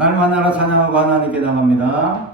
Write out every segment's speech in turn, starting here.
날만 나라 찬양하고 하나님께 나갑니다.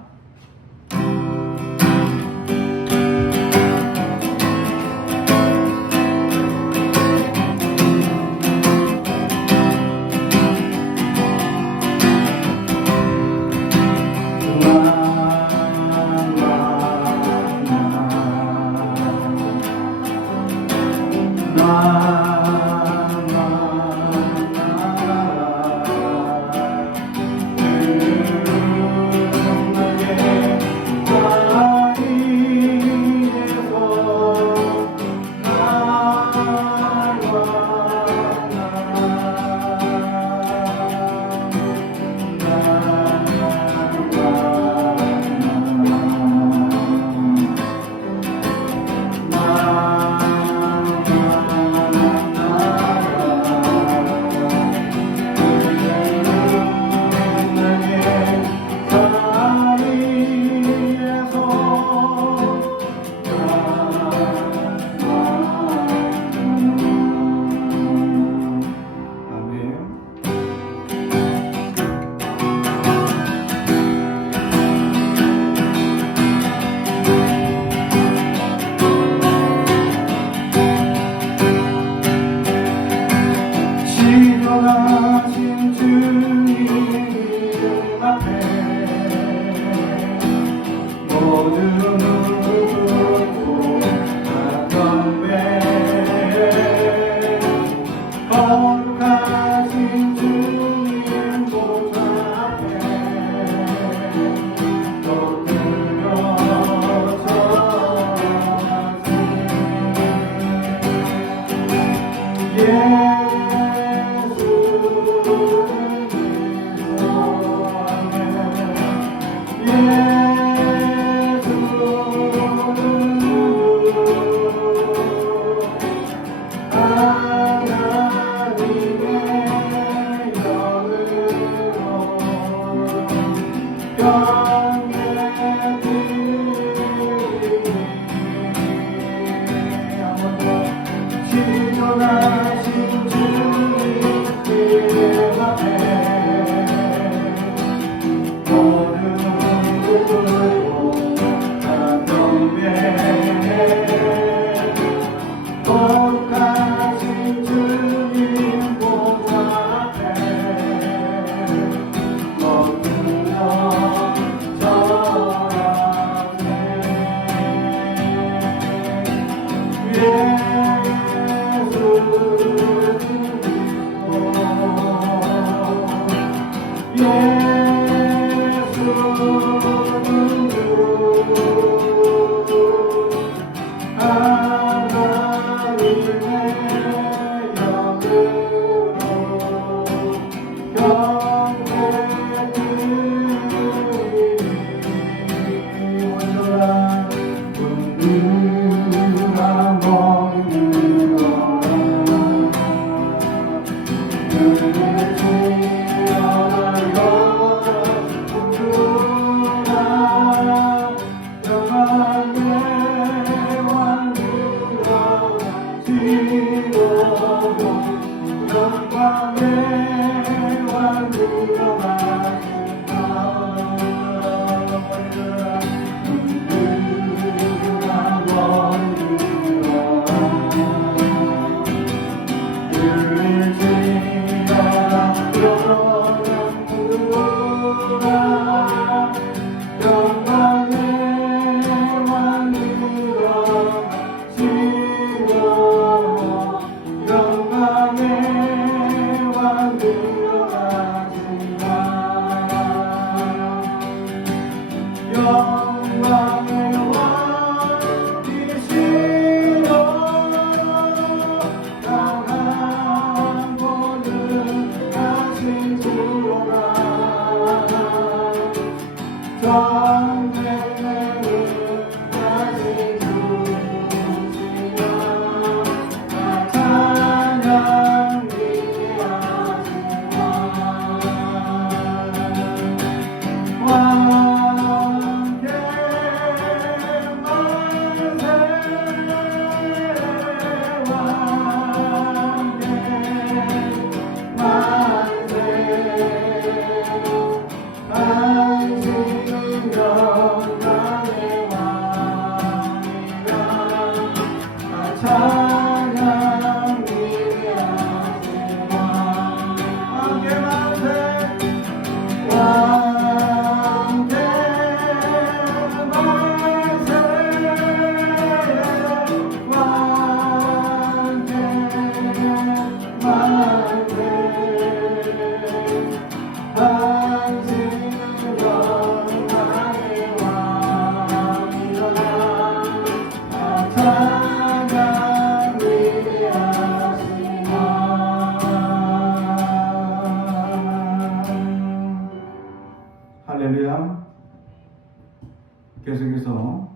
계속해서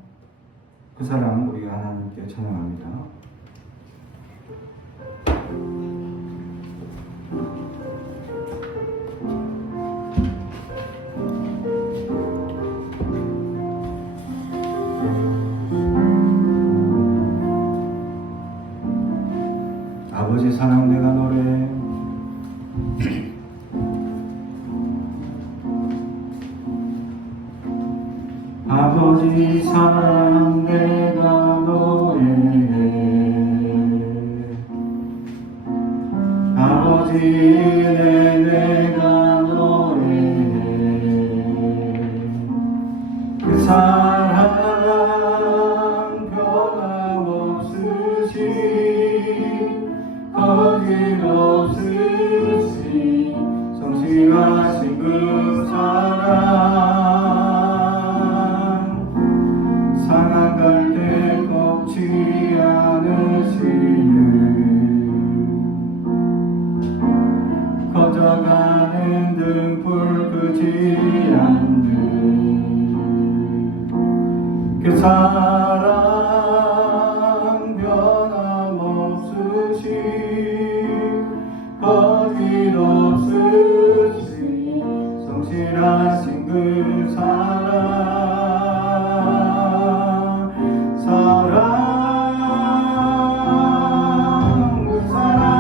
그 사랑 우리가 하나님께 찬양합니다. 아버지 사랑 내가 노래 아버지 사랑 내가 노래해 아버지 은혜 내가 노래해 그 사랑 변함없으시 거짓없으시 성실하신 그 사랑 상한 갈대 꺾지 않으시는 커져가는 등불 끄지 않는 그 사랑 변함없으시 거짓없으시 성실하신 그 사랑 그 사랑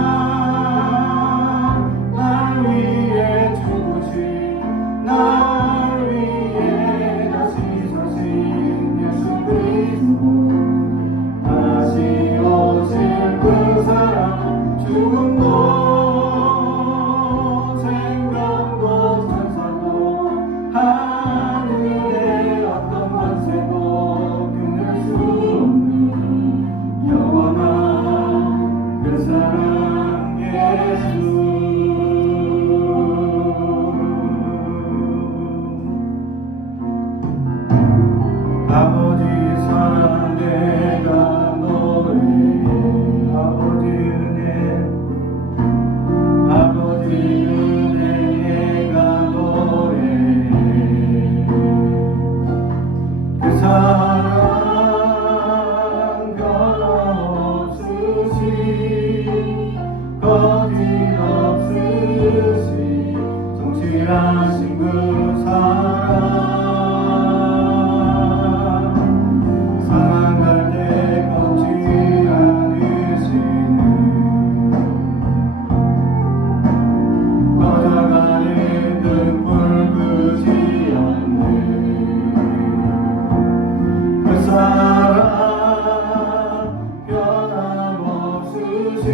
날 위해 죽으신 날 위해 다시 사신 예수 그리스도 다시 오실 그 사랑 죽음도 생명도 천사도 하늘의 어떤 권세도 끊을 수 없는 영원한 그 사랑 예수 아버지 사랑 내가 노래해 아버지 은혜 내가 노래해 그 사랑 변함없으시 거짓없으시 성실하신 그 사랑 상한 갈대 꺾지 않으시는 꺼져가는 등불 끄지 않는 그 사랑 변함없으시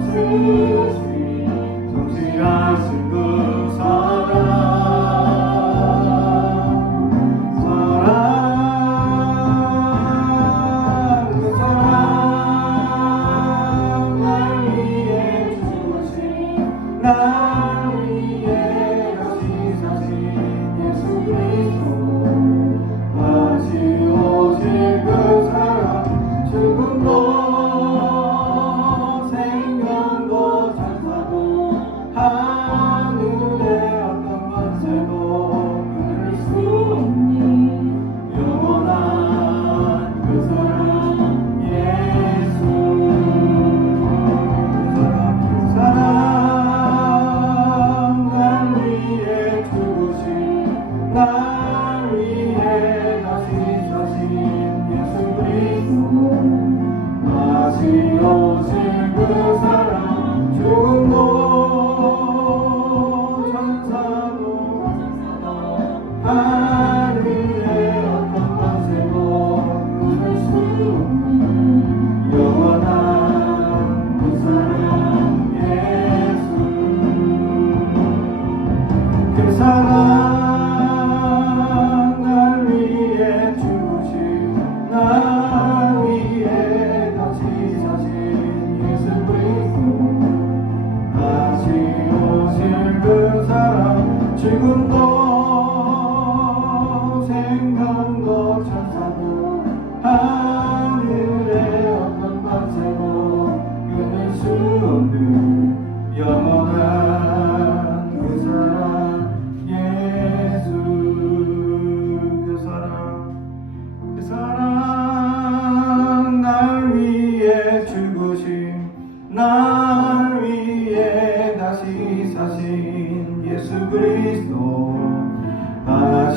거짓없으시 성실하신 그 사랑 그 사랑 날 위해 죽으신 날 위해 다시 사신 예수 그리스도 다시 오실 그 사랑 죽음도 생명도 천사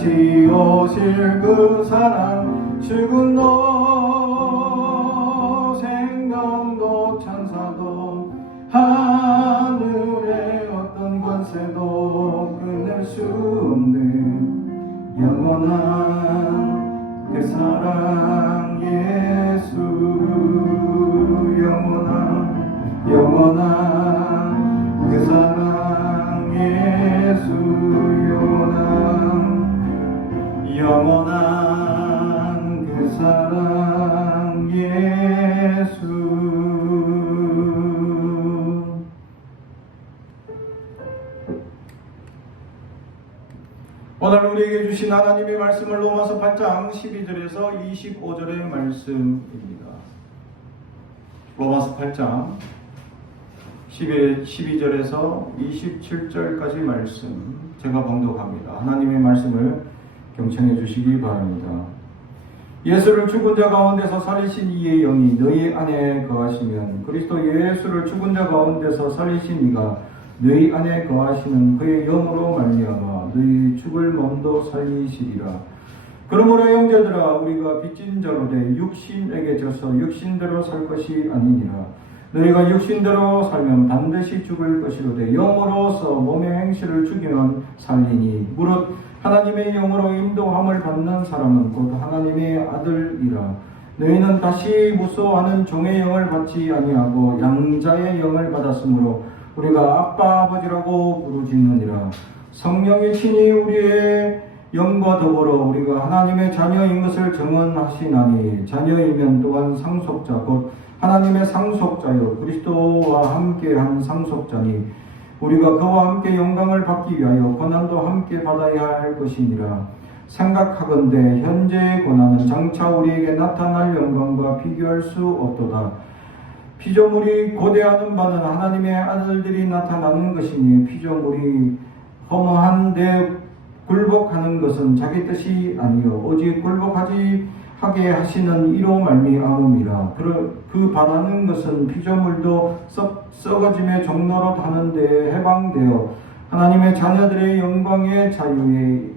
다시 오실 그 사랑 죽은 너 생명도 천사도 하늘의 어떤 권세도 끊을 수 없는 영원한 그 사랑 예수 영원한 그 사랑 예수 영원한 그 사랑 예수. 오늘 우리에게 주신 하나님의 말씀을 로마서 8장 12절에서 25절의 말씀입니다. 로마서 8장 12절에서 27절까지 말씀 제가 봉독합니다. 하나님의 말씀을 경청해 주시기 바랍니다. 예수를 죽은 자 가운데서 살리신 이의 영이 너희 안에 거하시면 그리스도 예수를 죽은 자 가운데서 살리신 이가 너희 안에 거하시는 그의 영으로 말미암아 너희 죽을 몸도 살리시리라. 그러므로 형제들아 우리가 빚진 자로 돼 육신에게 져서 육신대로 살 것이 아니니라. 너희가 육신대로 살면 반드시 죽을 것이로되 영으로서 몸의 행실을 죽이면 살리니 무릇 하나님의 영으로 인도함을 받는 사람은 곧 하나님의 아들이라. 너희는 다시 무소하는 종의 영을 받지 아니하고 양자의 영을 받았으므로 우리가 아빠 아버지라고 부르짖느니라. 성령이 친히 우리의 영과 더불어 우리가 하나님의 자녀인 것을 증언하시나니 자녀이면 또한 상속자 곧 하나님의 상속자요 그리스도와 함께한 상속자니 우리가 그와 함께 영광을 받기 위하여 고난도 함께 받아야 할 것이니라. 생각하건대 현재의 고난은 장차 우리에게 나타날 영광과 비교할 수 없도다. 피조물이 고대하는 바는 하나님의 아들들이 나타나는 것이니 피조물이 허무한데 굴복하는 것은 자기 뜻이 아니요 오직 굴복하지 하게 하시는 이로 말미암음이라. 그 바라는 것은 피조물도 썩어짐의 종로로 타는 데에 해방되어 하나님의 자녀들의 영광의 자유에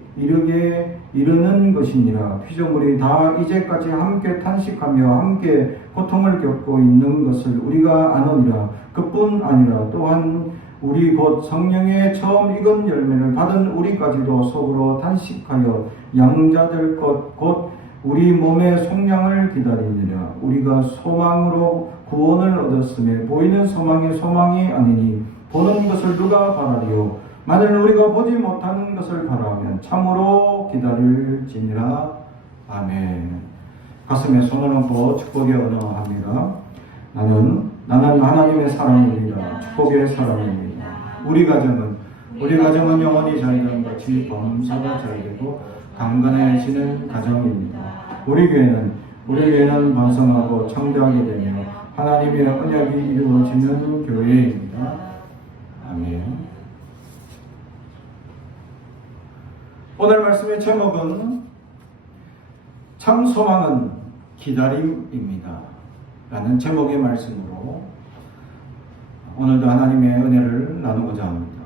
이르는 것이니라. 피조물이 다 이제까지 함께 탄식하며 함께 고통을 겪고 있는 것을 우리가 아노니라. 그뿐 아니라 또한 우리 곧 성령의 처음 익은 열매를 받은 우리까지도 속으로 탄식하여 양자될 것 곧 우리 몸의 속량을 기다리느라. 우리가 소망으로 구원을 얻었음에 보이는 소망이 소망이 아니니 보는 것을 누가 바라리요. 만일 우리가 보지 못하는 것을 바라면 참으로 기다릴지니라. 아멘. 가슴에 손을 얹고 축복의 언어합니다. 나는 하나님의 사람입니다. 축복의 사람입니다. 우리 가정은 영원히 잘되는 같이 범사가 잘되고 강건해지는 가정입니다. 우리 교회는 번성하고 창대하게 되며 하나님의 언약이 이루어지는 교회입니다. 아멘. 오늘 말씀의 제목은 참 소망은 기다림입니다 라는 제목의 말씀으로 오늘도 하나님의 은혜를 나누고자 합니다.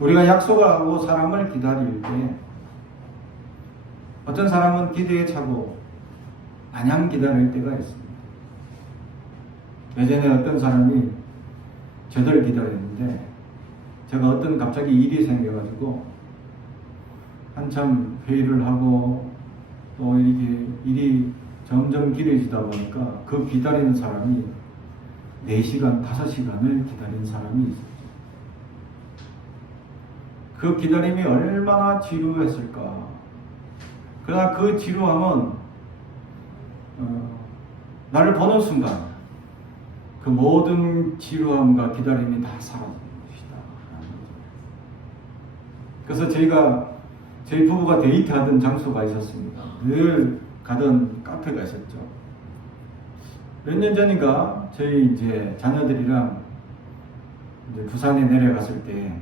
우리가 약속을 하고 사람을 기다릴 때 어떤 사람은 기대에 차고 마냥 기다릴 때가 있습니다. 예전에 어떤 사람이 저를 기다렸는데 제가 어떤 갑자기 일이 생겨가지고 한참 회의를 하고 또 이렇게 일이 점점 길어지다 보니까 그 기다리는 사람이 4시간, 5시간을 기다린 사람이 있었죠. 그 기다림이 얼마나 지루했을까. 그러나 그 지루함은 나를 보는 순간 그 모든 지루함과 기다림이 다 사라지는 것이다. 그래서 저희 부부가 데이트하던 장소가 있었습니다. 늘 가던 카페가 있었죠. 몇 년 전인가 저희 이제 자녀들이랑 이제 부산에 내려갔을 때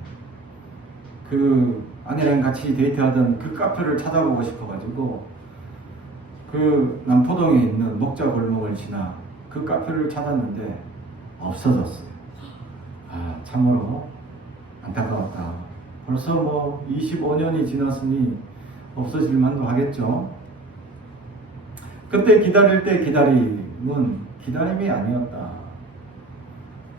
그 아내랑 같이 데이트하던 그 카페를 찾아보고 싶어가지고 그 남포동에 있는 목자 골목을 지나 그 카페를 찾았는데 없어졌어요. 참으로 안타까웠다. 벌써 25년이 지났으니 없어질 만도 하겠죠. 그때 기다릴 때 기다림은 기다림이 아니었다.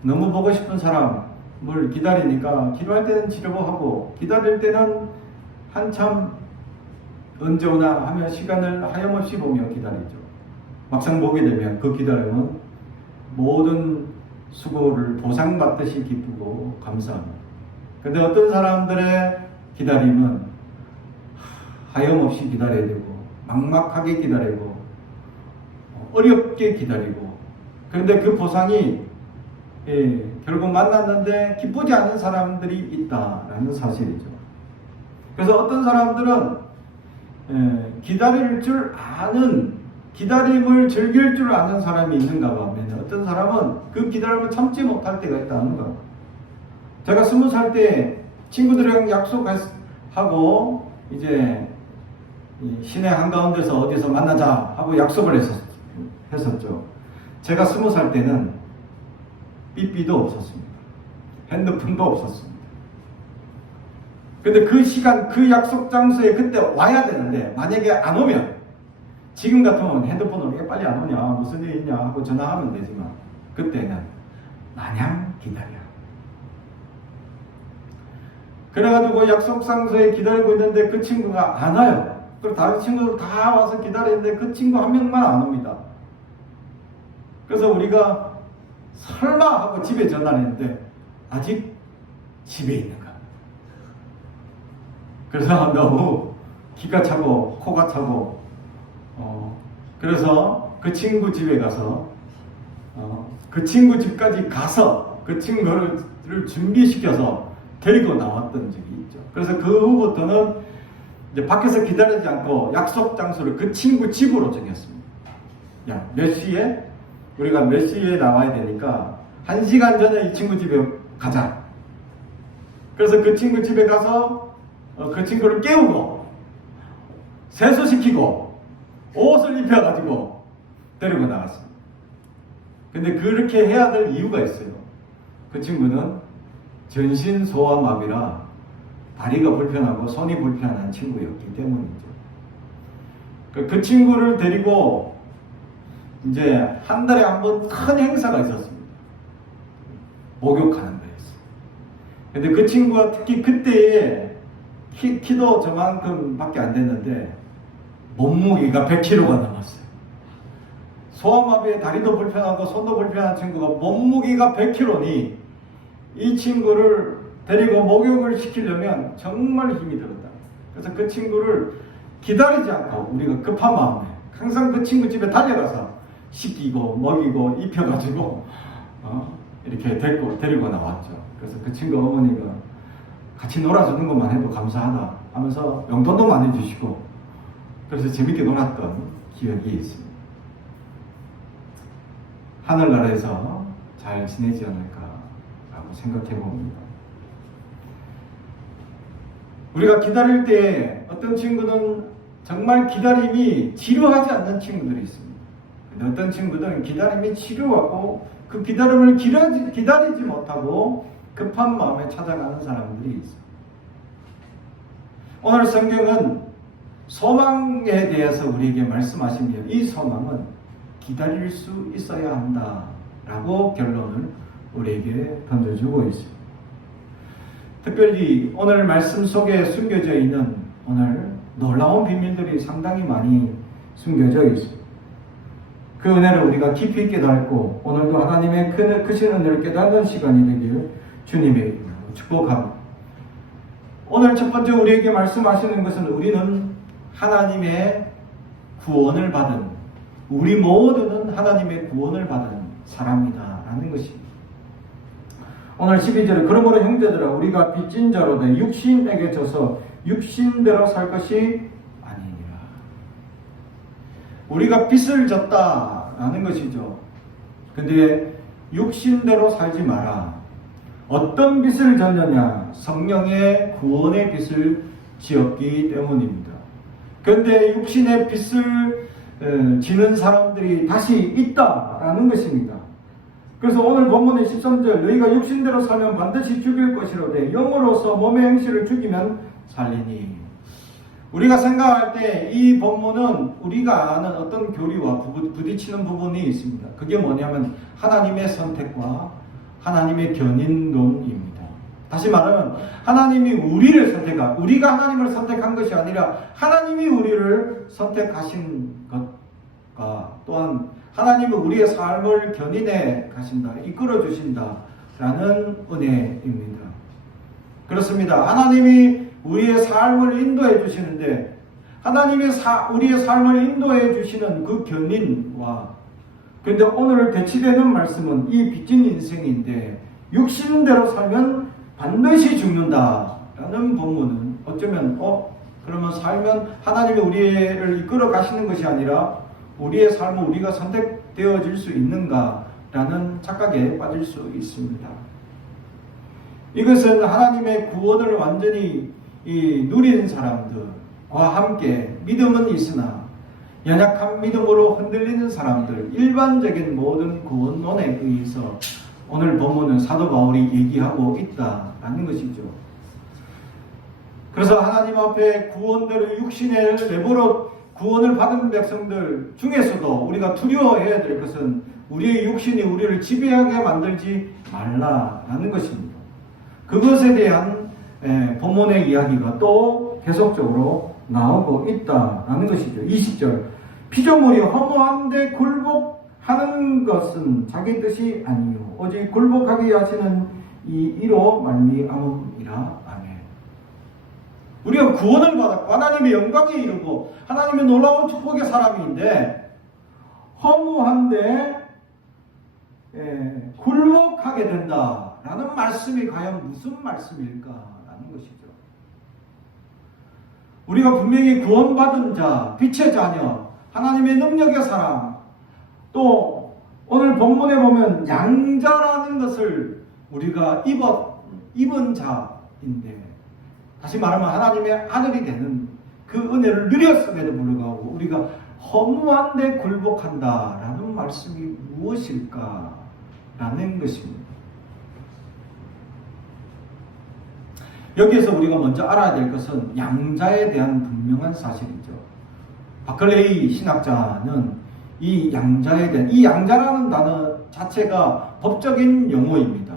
너무 보고 싶은 사람을 기다리니까 기도할 때는 지루하고 기다릴 때는 한참 언제 오나 하며 시간을 하염없이 보며 기다리죠. 막상 보게 되면 그 기다림은 모든 수고를 보상받듯이 기쁘고 감사합니다. 근데 어떤 사람들의 기다림은 하염없이 기다려야 되고 막막하게 기다리고 어렵게 기다리고, 그런데 그 보상이 결국 만났는데 기쁘지 않은 사람들이 있다라는 사실이죠. 그래서 어떤 사람들은 기다릴 줄 아는, 기다림을 즐길 줄 아는 사람이 있는가 하면 어떤 사람은 그 기다림을 참지 못할 때가 있다는 거. 제가 20살 때 친구들이랑 약속하고 이제 시내 한가운데서 어디서 만나자 하고 약속을 했었죠. 제가 20살 때는 삐삐도 없었습니다. 핸드폰도 없었습니다. 근데 그 시간, 그 약속 장소에 그때 와야 되는데 만약에 안 오면, 지금 같으면 핸드폰으로 왜 빨리 안 오냐, 무슨 일 있냐 하고 전화하면 되지만 그때는 마냥 기다려. 그래가지고 약속 장소에 기다리고 있는데 그 친구가 안 와요. 그리고 다른 친구들 다 와서 기다리는데 그 친구 한 명만 안 옵니다. 그래서 우리가 설마 하고 집에 전화를 했는데 아직 집에 있는가. 그래서 너무 기가 차고 코가 차고 그래서 그 친구 집에 가서 그 친구 집까지 가서 그 친구를 준비시켜서 데리고 나왔던 적이 있죠. 그래서 그 후부터는 이제 밖에서 기다리지 않고 약속 장소를 그 친구 집으로 정했습니다. 야, 몇 시에? 우리가 몇 시에 나와야 되니까 1시간 전에 이 친구 집에 가자. 그래서 그 친구 집에 가서 그 친구를 깨우고 세수시키고 옷을 입혀가지고 데리고 나갔습니다. 근데 그렇게 해야 될 이유가 있어요. 그 친구는 전신 소아마비라 다리가 불편하고 손이 불편한 친구였기 때문이죠. 그 친구를 데리고 이제 한 달에 한 번 큰 행사가 있었습니다. 목욕하는 거였어요. 근데 그 친구가 특히 그때에 키도 저만큼 밖에 안 됐는데 몸무게가 100kg가 넘었어요. 소아마비에 다리도 불편하고 손도 불편한 친구가 몸무게가 100kg니 이 친구를 데리고 목욕을 시키려면 정말 힘이 들었다. 그래서 그 친구를 기다리지 않고 우리가 급한 마음에 항상 그 친구 집에 달려가서 씻기고 먹이고 입혀가지고 이렇게 데리고 나왔죠. 그래서 그 친구 어머니가 같이 놀아주는 것만 해도 감사하다 하면서 용돈도 많이 주시고 그래서 재밌게 놀았던 기억이 있습니다. 하늘나라에서 잘 지내지 않을까라고 생각해 봅니다. 우리가 기다릴 때 어떤 친구는 정말 기다림이 지루하지 않는 친구들이 있습니다. 근데 어떤 친구들은 기다림이 지루하고 그 기다림을 기다리지 못하고 급한 마음에 찾아가는 사람들이 있습니다. 오늘 성경은 소망에 대해서 우리에게 말씀하시며 이 소망은 기다릴 수 있어야 한다라고 결론을 우리에게 던져주고 있습니다. 특별히 오늘 말씀 속에 숨겨져 있는 오늘 놀라운 비밀들이 상당히 많이 숨겨져 있습니다. 그 은혜를 우리가 깊이 깨닫고 오늘도 하나님의 크신 은혜를 깨닫는 시간이 되길 주님의 이름으로 축복합니다. 오늘 첫 번째 우리에게 말씀하시는 것은 우리는 하나님의 구원을 받은, 우리 모두는 하나님의 구원을 받은 사람이다 라는 것입니다. 오늘 12절에 그러므로 형제들아 우리가 빚진 자로 된 육신에게 져서 육신대로 살 것이 아니니라. 우리가 빚을 졌다라는 것이죠. 근데 육신대로 살지 마라. 어떤 빚을 졌느냐? 성령의 구원의 빚을 지었기 때문입니다. 그런데 육신의 빚을 지는 사람들이 다시 있다라는 것입니다. 그래서 오늘 본문의 13절 너희가 육신대로 살면 반드시 죽일 것이로되 영으로서 몸의 행실을 죽이면 살리니. 우리가 생각할 때 이 본문은 우리가 아는 어떤 교리와 부딪히는 부분이 있습니다. 그게 뭐냐면 하나님의 선택과 하나님의 견인론입니다. 다시 말하면 하나님이 우리를 우리가 하나님을 선택한 것이 아니라 하나님이 우리를 선택하신 것과 또한 하나님은 우리의 삶을 견인해 가신다, 이끌어 주신다라는 은혜입니다. 그렇습니다. 하나님이 우리의 삶을 인도해 주시는데 하나님이 우리의 삶을 인도해 주시는 그 견인과 그런데 오늘 대치되는 말씀은 이 빚진 인생인데 육신대로 살면 반드시 죽는다라는 본문은 어쩌면 그러면 살면 하나님이 우리를 이끌어 가시는 것이 아니라 우리의 삶은 우리가 선택되어질 수 있는가라는 착각에 빠질 수 있습니다. 이것은 하나님의 구원을 완전히 누리는 사람들과 함께 믿음은 있으나 연약한 믿음으로 흔들리는 사람들, 일반적인 모든 구원론에 의해서 오늘 본문은 사도 바울이 얘기하고 있다라는 것이죠. 그래서 하나님 앞에 구원대로 육신의 내버려 구원을 받은 백성들 중에서도 우리가 두려워해야 될 것은 우리의 육신이 우리를 지배하게 만들지 말라라는 것입니다. 그것에 대한 본문의 이야기가 또 계속적으로 나오고 있다라는 것이죠. 20절 피조물이 허무한데 굴복하는 것은 자기 뜻이 아니요 오직 굴복하게 하시는 이로 말미암음이라. 아멘. 우리가 구원을 받았고 하나님의 영광에 이르고 하나님의 놀라운 축복의 사람인데 허무한데 굴복하게 된다라는 말씀이 과연 무슨 말씀일까라는 것이죠. 우리가 분명히 구원받은 자, 빛의 자녀, 하나님의 능력의 사람, 또 오늘 본문에 보면 양자라는 것을 우리가 입은 자인데 다시 말하면 하나님의 아들이 되는 그 은혜를 누렸음에도 불구하고 우리가 허무한데 굴복한다라는 말씀이 무엇일까라는 것입니다. 여기에서 우리가 먼저 알아야 될 것은 양자에 대한 분명한 사실이죠. 바클레이 신학자는 이 양자에 대한 이 양자라는 단어 자체가 법적인 용어입니다.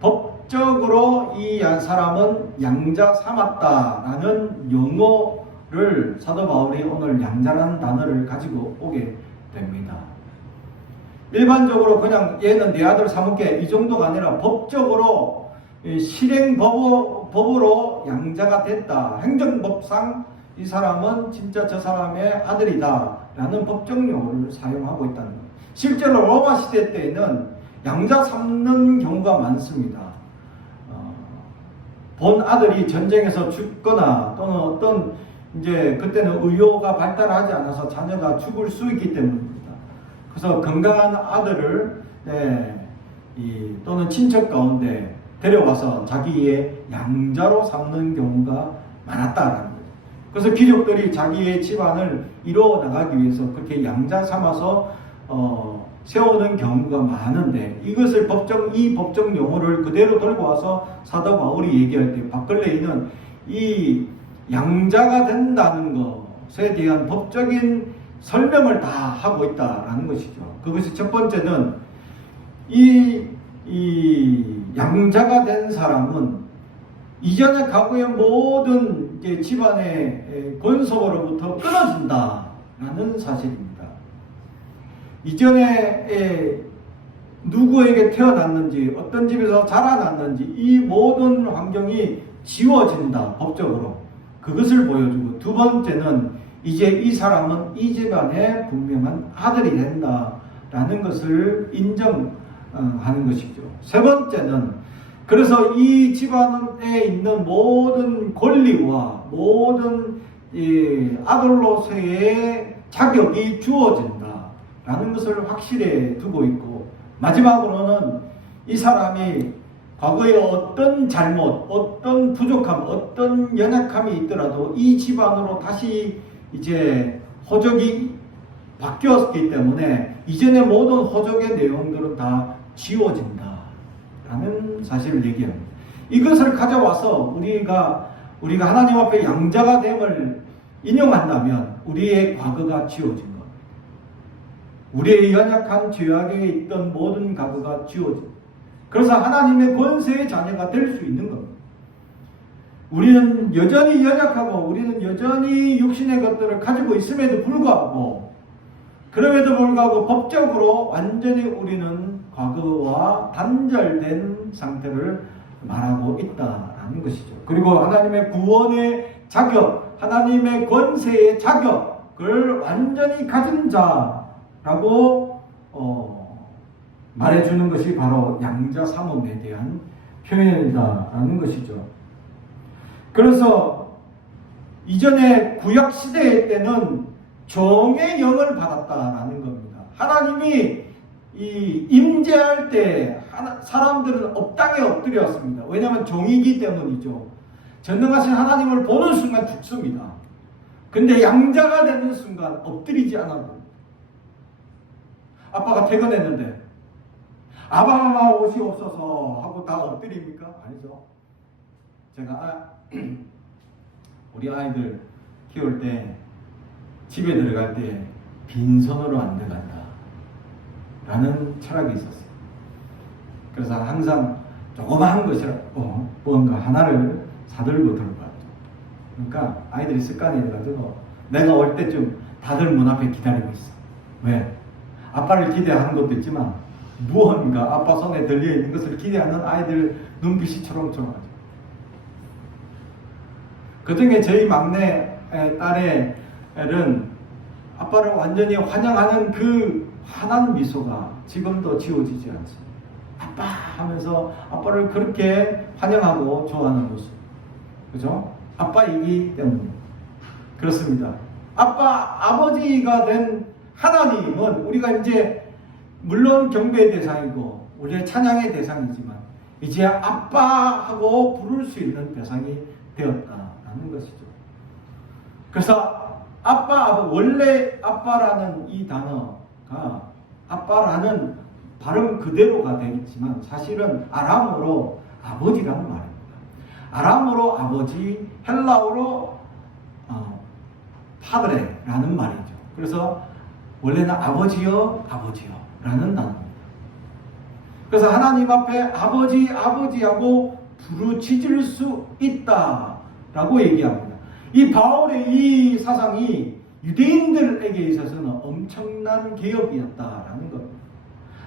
법적으로 이 사람은 양자 삼았다라는 용어를 사도 바울이 오늘 양자라는 단어를 가지고 오게 됩니다. 일반적으로 그냥 얘는 내 아들 삼을게 이 정도가 아니라 법적으로 실행법으로 양자가 됐다. 행정법상 이 사람은 진짜 저 사람의 아들이다 라는 법적 용어를 사용하고 있다는 것. 실제로 로마 시대 때에는 양자 삼는 경우가 많습니다. 본 아들이 전쟁에서 죽거나 또는 어떤 이제 그때는 의료가 발달하지 않아서 자녀가 죽을 수 있기 때문입니다. 그래서 건강한 아들을 또는 친척 가운데 데려와서 자기의 양자로 삼는 경우가 많았다라는 거예요. 그래서 귀족들이 자기의 집안을 이루어 나가기 위해서 그렇게 양자 삼아서 세우는 경우가 많은데 이것을 이 법적 용어를 그대로 들고 와서 사도 바울이 얘기할 때 바클레이는 이 양자가 된다는 것에 대한 법적인 설명을 다 하고 있다라는 것이죠. 그것이 첫 번째는 이 양자가 된 사람은 이전의 과거의 모든 집안의 권속으로부터 끊어진다라는 사실입니다. 이전에 누구에게 태어났는지 어떤 집에서 자라났는지 이 모든 환경이 지워진다 법적으로 그것을 보여주고 두 번째는 이제 이 사람은 이 집안의 분명한 아들이 된다라는 것을 인정하는 것이죠. 세 번째는 그래서 이 집안에 있는 모든 권리와 모든 아들로서의 자격이 주어진다라는 것을 확실히 두고 있고 마지막으로는 이 사람이 과거에 어떤 잘못, 어떤 부족함, 어떤 연약함이 있더라도 이 집안으로 다시 이제 호적이 바뀌었기 때문에 이전의 모든 호적의 내용들은 다 지워진다라는 사실을 얘기합니다. 이것을 가져와서 우리가 우리가 하나님 앞에 양자가 됨을 인용한다면 우리의 과거가 지워진 것. 우리의 연약한 죄악에 있던 모든 과거가 지워진. 그래서 하나님의 권세의 자녀가 될 수 있는 겁니다. 우리는 여전히 연약하고 우리는 여전히 육신의 것들을 가지고 있음에도 불구하고 그럼에도 불구하고 법적으로 완전히 우리는 과거와 단절된 상태를 말하고 있다라는 것이죠. 그리고 하나님의 구원의 자격, 하나님의 권세의 자격을 완전히 가진 자라고 말해주는 것이 바로 양자 삼음에 대한 표현이다라는 것이죠. 그래서 이전에 구약 시대 때는 종의 영을 받았다라는 겁니다. 하나님이 임재할 때 사람들은 업당에 엎드렸습니다. 왜냐하면 종이기 때문이죠. 전능하신 하나님을 보는 순간 죽습니다. 근데 양자가 되는 순간 엎드리지 않아도 아빠가 퇴근했는데 아바 오시옵소서 하고 다 엎드립니까? 아니죠. 제가 우리 아이들 키울 때 집에 들어갈 때 빈손으로 안 들어간다 라는 철학이 있었어요. 그래서 항상 조그마한 것이라고 뭔가 하나를 사들고 들어갔죠. 그러니까 아이들이 습관이 돼가지고 내가 올 때쯤 다들 문 앞에 기다리고 있어. 왜? 아빠를 기대하는 것도 있지만 무언가 아빠 손에 들려있는 것을 기대하는 아이들 눈빛이 초롱초롱하죠. 그 중에 저희 막내 딸의 애는 아빠를 완전히 환영하는 그 환한 미소가 지금도 지워지지 않습니다. 아빠 하면서 아빠를 그렇게 환영하고 좋아하는 모습. 그죠? 아빠이기 때문에. 그렇습니다. 아버지가 된 하나님은 우리가 이제 물론 경배의 대상이고 우리의 찬양의 대상이지만 이제 아빠하고 부를 수 있는 대상이 되었다라는 것이죠. 그래서 원래 아빠라는 이 단어가 아빠라는 발음 그대로가 되겠지만 사실은 아람어로 아버지라는 말입니다. 아람어로 아버지, 헬라어로 파드레라는 말이죠. 그래서 원래는 아버지여 라는 단어입니다. 그래서 하나님 앞에 아버지하고 부르짖을 수 있다라고 얘기합니다. 이 바울의 이 사상이 유대인들에게 있어서는 엄청난 개혁이었다라는 겁니다.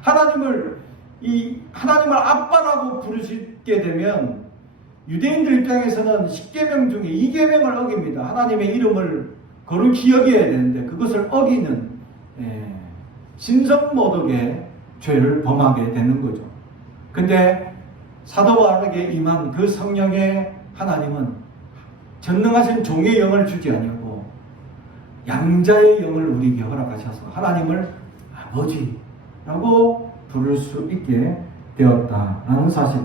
하나님을 아빠라고 부르짖게 되면 유대인들 입장에서는 10계명 중에 2계명을 어깁니다. 하나님의 이름을 거룩히 여겨야 되는데 그것을 어기는 신성모독의 죄를 범하게 되는 거죠. 근데 사도 바울에게 임한 그 성령의 하나님은 전능하신 종의 영을 주지 아니하고 양자의 영을 우리에게 허락하셔서 하나님을 아버지라고 부를 수 있게 되었다라는 사실.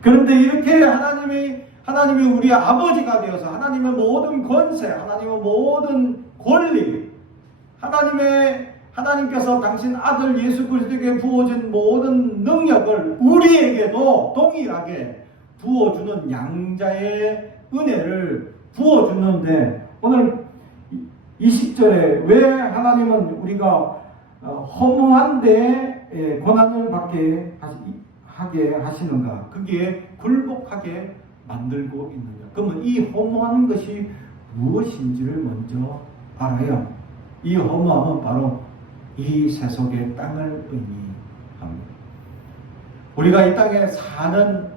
그런데 이렇게 하나님이 우리의 아버지가 되어서 하나님의 모든 권세, 하나님의 모든 권리, 하나님께서 당신 아들 예수 그리스도에게 부어준 모든 능력을 우리에게도 동일하게 부어주는 양자의 은혜를 부어주는데 오늘 20절에 왜 하나님은 우리가 허무한데 고난을 받게 하게 하시는가? 그게 굴복하게 만들고 있느냐? 그러면 이 허무한 것이 무엇인지를 먼저 알아야 이 허무함은 바로 이 세속의 땅을 의미합니다. 우리가 이 땅에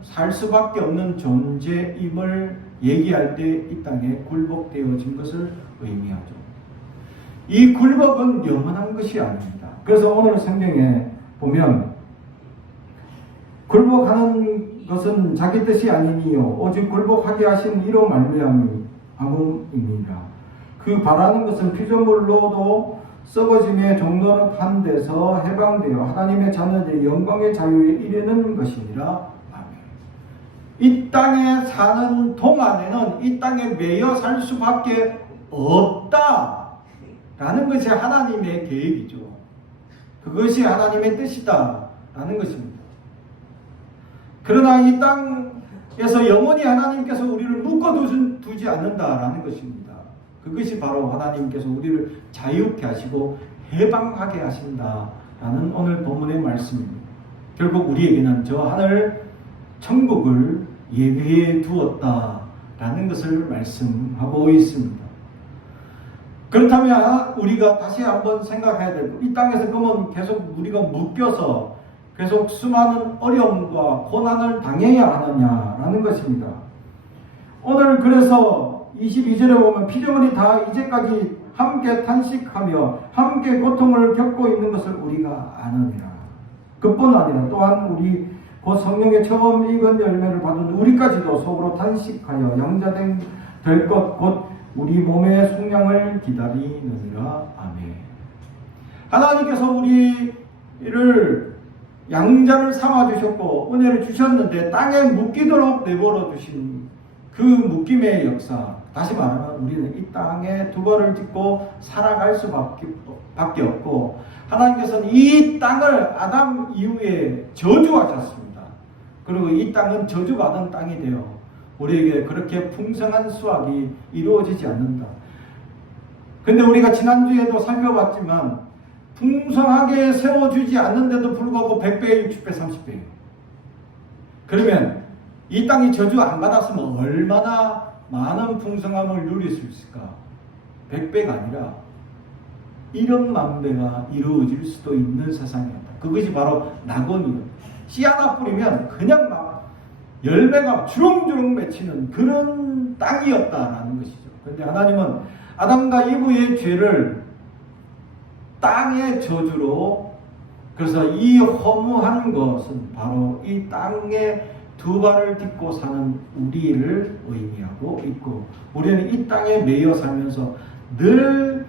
살 수밖에 없는 존재임을 얘기할 때 이 땅에 굴복되어진 것을 의미하죠. 이 굴복은 영원한 것이 아닙니다. 그래서 오늘 성경에 보면 굴복하는 것은 자기 뜻이 아니니요 오직 굴복하게 하신 이로 말미암음이니라. 그 바라는 것은 피조물로도 썩어짐의 종로한 데서 해방되어 하나님의 자녀들의 영광의 자유에 이르는 것이니라. 아멘. 이 땅에 사는 동안에는 이 땅에 매여 살 수밖에 없다라는 것이 하나님의 계획이죠. 그것이 하나님의 뜻이다라는 것입니다. 그러나 이 땅 그래서 영원히 하나님께서 우리를 묶어두지 않는다라는 것입니다. 그것이 바로 하나님께서 우리를 자유케 하시고 해방하게 하신다라는 오늘 본문의 말씀입니다. 결국 우리에게는 저 하늘 천국을 예비해 두었다라는 것을 말씀하고 있습니다. 그렇다면 우리가 다시 한번 생각해야 되고, 이 땅에서 그러면 계속 우리가 묶여서 계속 수많은 어려움과 고난을 당해야 하느냐라는 것입니다. 오늘 그래서 22절에 보면 피조물이 다 이제까지 함께 탄식하며 함께 고통을 겪고 있는 것을 우리가 아느니라. 그뿐 아니라 또한 우리 곧 성령의 처음 익은 열매를 받은 우리까지도 속으로 탄식하여 양자된 될 것 곧 우리 몸의 속량을 기다리느니라. 아멘. 하나님께서 우리를 양자를 삼아주셨고 은혜를 주셨는데 땅에 묶이도록 내버려 두신 그 묶임의 역사, 다시 말하면 우리는 이 땅에 두 발을 딛고 살아갈 수밖에 없고, 하나님께서는 이 땅을 아담 이후에 저주하셨습니다. 그리고 이 땅은 저주받은 땅이 되어 우리에게 그렇게 풍성한 수확이 이루어지지 않는다. 근데 우리가 지난주에도 살펴봤지만 풍성하게 세워주지 않는데도 불구하고 100배, 60배, 30배. 그러면 이 땅이 저주 안 받았으면 얼마나 많은 풍성함을 누릴 수 있을까? 100배가 아니라 1억만 배가 이루어질 수도 있는 세상이었다. 그것이 바로 낙원이었다. 씨 하나 뿌리면 그냥 막 열매가 주렁주렁 맺히는 그런 땅이었다라는 것이죠. 그런데 하나님은 아담과 이브의 죄를 땅의 저주로, 그래서 이 허무한 것은 바로 이 땅에 두 발을 딛고 사는 우리를 의미하고 있고, 우리는 이 땅에 매여 살면서 늘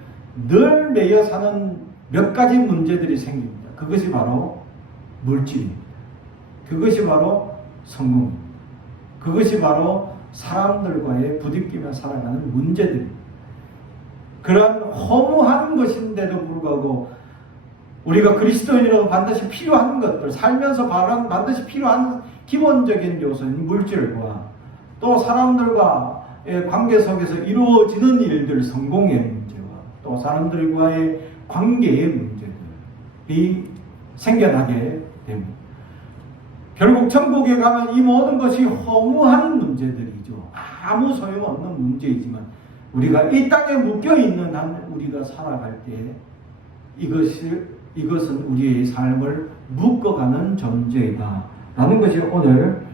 매여 사는 몇 가지 문제들이 생깁니다. 그것이 바로 물질입니다. 그것이 바로 성공입니다. 그것이 바로 사람들과의 부딪히며 살아가는 문제들입니다. 그러한 허무한 것인데도 불구하고 우리가 그리스도인이라도 반드시 필요한 것들, 살면서 반드시 필요한 기본적인 요소인 물질과 또 사람들과의 관계 속에서 이루어지는 일들, 성공의 문제와 또 사람들과의 관계의 문제들이 생겨나게 됩니다. 결국 천국에 가면 이 모든 것이 허무한 문제들이죠. 아무 소용없는 문제이지만 우리가 이 땅에 묶여있는 한 우리가 살아갈 때 이것은 우리의 삶을 묶어가는 존재이다 라는 것이 오늘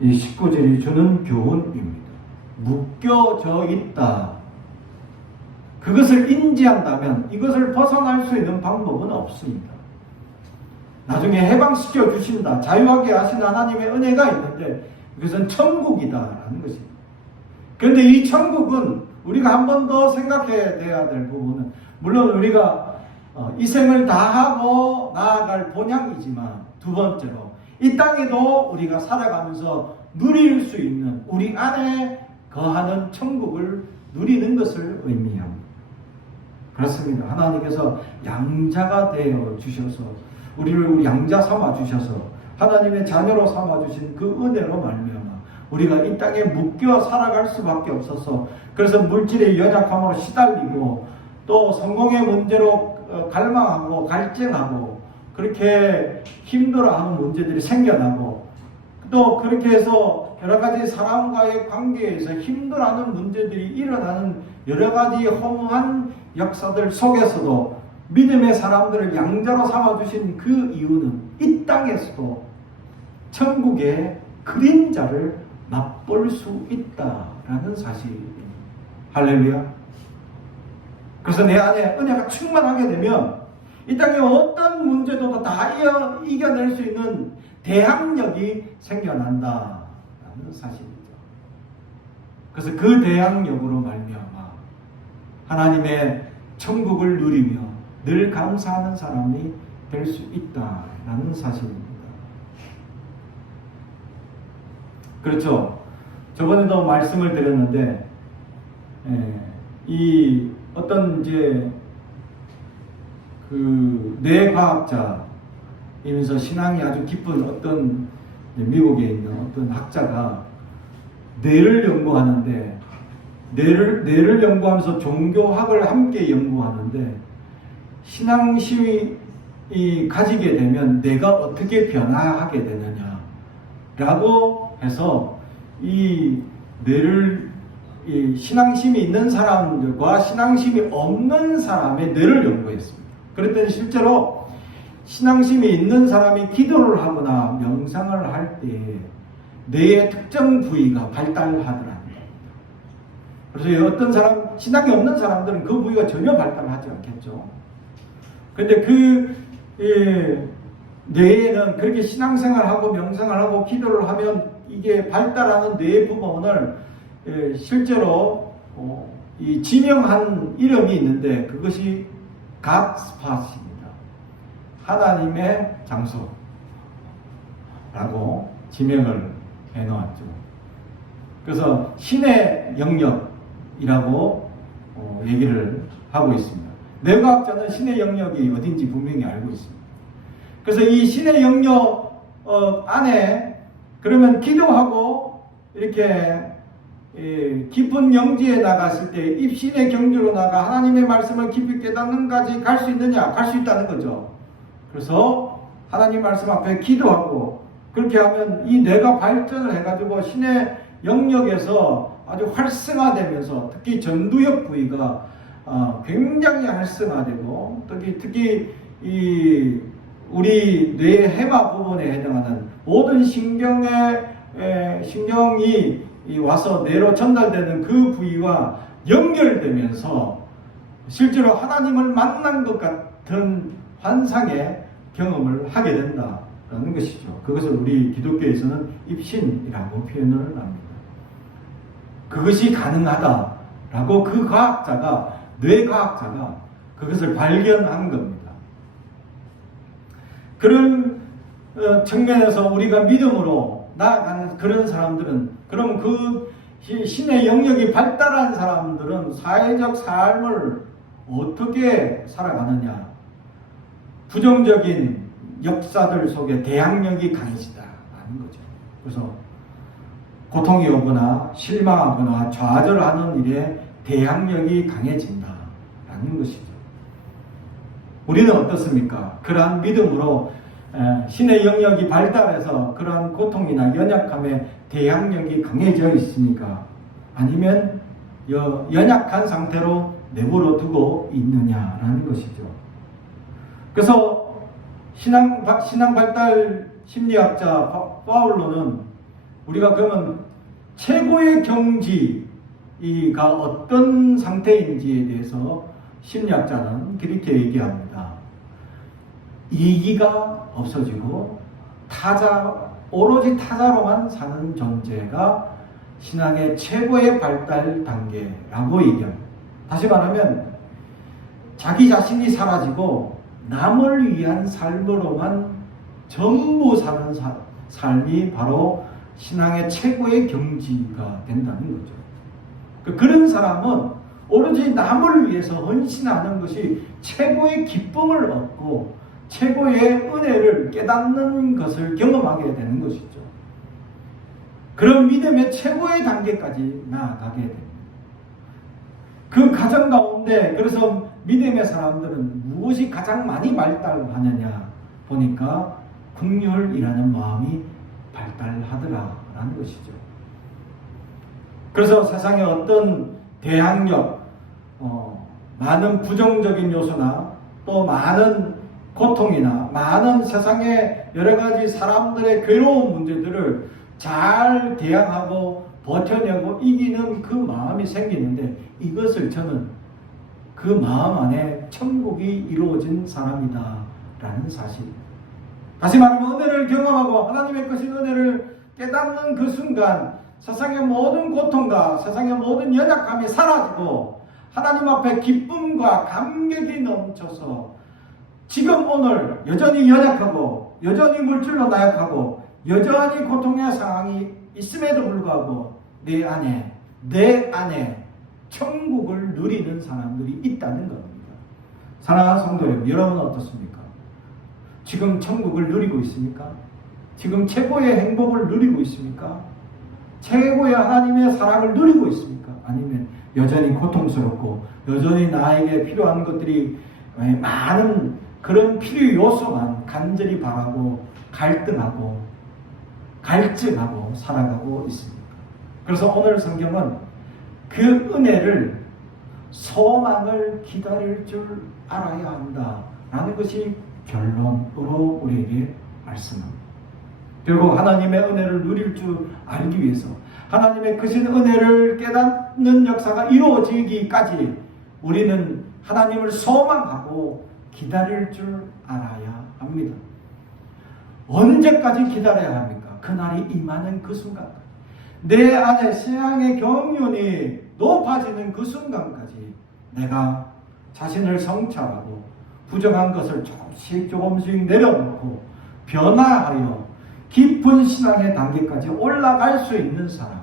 이 19절이 주는 교훈입니다. 묶여져 있다. 그것을 인지한다면 이것을 벗어날 수 있는 방법은 없습니다. 나중에 해방시켜 주신다, 자유하게 하신 하나님의 은혜가 있는데 그것은 천국이다라는 것입니다. 그런데 이 천국은 우리가 한 번 더 생각해야 될 부분은, 물론 우리가 이 생을 다하고 나아갈 본향이지만 두 번째로 이 땅에도 우리가 살아가면서 누릴 수 있는 우리 안에 거하는 천국을 누리는 것을 의미합니다. 그렇습니다. 하나님께서 양자가 되어 주셔서 우리를 양자 삼아 주셔서 하나님의 자녀로 삼아 주신 그 은혜로 말미암아 우리가 이 땅에 묶여 살아갈 수밖에 없어서, 그래서 물질의 연약함으로 시달리고 또 성공의 문제로 갈망하고 갈증하고 그렇게 힘들어하는 문제들이 생겨나고, 또 그렇게 해서 여러 가지 사람과의 관계에서 힘들어하는 문제들이 일어나는 여러 가지 허무한 역사들 속에서도 믿음의 사람들을 양자로 삼아주신 그 이유는 이 땅에서도 천국의 그림자를 맛볼 수 있다라는 사실입니다. 할렐루야. 그래서 내 안에 은혜가 충만하게 되면 이 땅에 어떤 문제도 다 이겨낼 수 있는 대항력이 생겨난다라는 사실이죠. 그래서 그 대항력으로 말미암아 하나님의 천국을 누리며 늘 감사하는 사람이 될 수 있다라는 사실입니다. 그렇죠. 저번에도 말씀을 드렸는데, 이 어떤 이제 그 뇌과학자이면서 신앙이 아주 깊은 어떤 미국에 있는 어떤 학자가 뇌를 연구하는데 뇌를 연구하면서 종교학을 함께 연구하는데 신앙심이 가지게 되면 뇌가 어떻게 변화하게 되느냐라고 해서 이 뇌를 신앙심이 있는 사람들과 신앙심이 없는 사람의 뇌를 연구했습니다. 그랬더니 실제로 신앙심이 있는 사람이 기도를 하거나 명상을 할 때 뇌의 특정 부위가 발달하더랍니다. 그래서 어떤 사람, 신앙이 없는 사람들은 그 부위가 전혀 발달하지 않겠죠. 그런데 뇌에는 그렇게 신앙생활하고 명상을 하고 기도를 하면 이게 발달하는 뇌 부분을 실제로 이 지명한 이름이 있는데 그것이 갓스팟입니다. 하나님의 장소라고 지명을 해놓았죠. 그래서 신의 영역이라고 얘기를 하고 있습니다. 뇌과학자는 신의 영역이 어딘지 분명히 알고 있습니다. 그래서 이 신의 영역 안에 그러면 기도하고 이렇게 깊은 영지에 나갔을 때 입신의 경주로 나가 하나님의 말씀을 깊이 깨닫는까지 갈 수 있느냐? 갈 수 있다는 거죠. 그래서 하나님 말씀 앞에 기도하고 그렇게 하면 이 뇌가 발전을 해가지고 신의 영역에서 아주 활성화되면서 특히 전두엽 부위가 굉장히 활성화되고 특히 이 우리 뇌의 해마 부분에 해당하는 모든 신경이 와서 뇌로 전달되는 그 부위와 연결되면서 실제로 하나님을 만난 것 같은 환상의 경험을 하게 된다라는 것이죠. 그것을 우리 기독교에서는 입신이라고 표현을 합니다. 그것이 가능하다라고 그 과학자가, 뇌과학자가 그것을 발견한 겁니다. 그런 측면에서 우리가 믿음으로 나아가는 그런 사람들은, 그럼 그 신의 영역이 발달한 사람들은 사회적 삶을 어떻게 살아가느냐? 부정적인 역사들 속에 대항력이 강해지다라는 거죠. 그래서 고통이 오거나 실망하거나 좌절하는 일에 대항력이 강해진다라는 것이죠. 우리는 어떻습니까? 그러한 믿음으로 신의 영역이 발달해서 그러한 고통이나 연약함에 대항력이 강해져 있으니까, 아니면 연약한 상태로 내버려 두고 있느냐라는 것이죠. 그래서 신앙 발달 심리학자 파울로는 우리가 그러면 최고의 경지가 어떤 상태인지에 대해서 심리학자는 그렇게 얘기합니다. 이기가 없어지고 오로지 타자로만 사는 존재가 신앙의 최고의 발달 단계라고 얘기합니다. 다시 말하면 자기 자신이 사라지고 남을 위한 삶으로만 전부 사는 삶이 바로 신앙의 최고의 경지가 된다는 거죠. 그런 사람은 오로지 남을 위해서 헌신하는 것이 최고의 기쁨을 얻고 최고의 은혜를 깨닫는 것을 경험하게 되는 것이죠. 그런 믿음의 최고의 단계까지 나아가게 됩니다. 그 과정 가운데 그래서 믿음의 사람들은 무엇이 가장 많이 발달하느냐 보니까 긍휼이라는 마음이 발달하더라라는 것이죠. 그래서 세상에 어떤 대항력, 많은 부정적인 요소나 또 많은 고통이나 많은 세상의 여러 가지 사람들의 괴로운 문제들을 잘 대항하고 버텨내고 이기는 그 마음이 생기는데, 이것을 저는 그 마음 안에 천국이 이루어진 사람이다라는 사실. 다시 말하면 은혜를 경험하고 하나님의 것인 은혜를 깨닫는 그 순간 세상의 모든 고통과 세상의 모든 연약함이 사라지고 하나님 앞에 기쁨과 감격이 넘쳐서 지금 오늘 여전히 연약하고 여전히 물질로 나약하고 여전히 고통의 상황이 있음에도 불구하고 내 안에 천국을 누리는 사람들이 있다는 겁니다. 사랑하는 성도 여러분, 여러분은 어떻습니까? 지금 천국을 누리고 있습니까? 지금 최고의 행복을 누리고 있습니까? 최고의 하나님의 사랑을 누리고 있습니까? 아니면 여전히 고통스럽고 여전히 나에게 필요한 것들이 많은 그런 필요 요소만 간절히 바라고 갈등하고 갈증하고 살아가고 있습니다. 그래서 오늘 성경은 그 은혜를 소망을 기다릴 줄 알아야 한다라는 것이 결론으로 우리에게 말씀합니다. 결국 하나님의 은혜를 누릴 줄 알기 위해서 하나님의 크신 은혜를 깨닫는 역사가 이루어지기까지 우리는 하나님을 소망하고 기다릴 줄 알아야 합니다. 언제까지 기다려야 합니까? 그날이 임하는 그 순간, 내 안에 신앙의 경륜이 높아지는 그 순간까지 내가 자신을 성찰하고 부정한 것을 조금씩 내려놓고 변화하여 깊은 신앙의 단계까지 올라갈 수 있는 사람,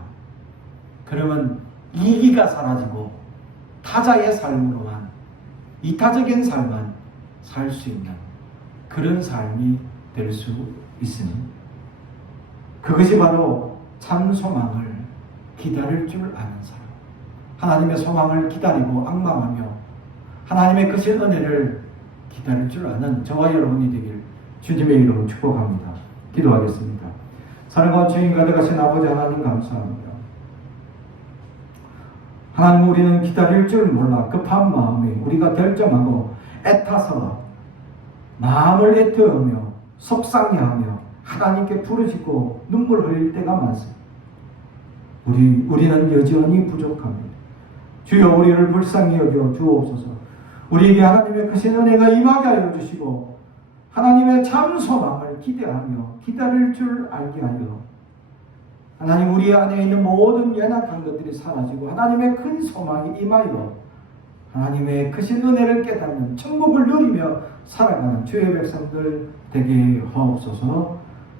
그러면 이기가 사라지고 타자의 삶으로만, 이타적인 삶만 살 수 있는 그런 삶이 될 수 있으니 그것이 바로 참 소망을 기다릴 줄 아는 사람, 하나님의 소망을 기다리고 앙망하며 하나님의 크신 은혜를 기다릴 줄 아는 저와 여러분이 되길 주님의 이름으로 축복합니다. 기도하겠습니다. 사랑과 주인 가득하신 아버지 하나님 감사합니다. 하나님, 우리는 기다릴 줄 몰라 급한 마음에 우리가 결정하고 애타서 마음을 애태우며 속상해하며 하나님께 부르짖고 눈물 흘릴 때가 많습니다. 우리는 여전히 부족합니다. 주여, 우리를 불쌍히 여겨 주옵소서. 우리에게 하나님의 크신 은혜가 임하게 하여 주시고 하나님의 참 소망을 기대하며 기다릴 줄 알게 하여 하나님, 우리 안에 있는 모든 연약한 것들이 사라지고 하나님의 큰 소망이 임하여 하나님의 크신 은혜를 깨닫는 천국을 누리며 살아가는 주의 백성들 되게 하옵소서.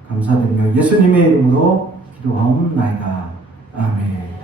감사드리며 예수님의 이름으로 기도하옵나이다. 아멘.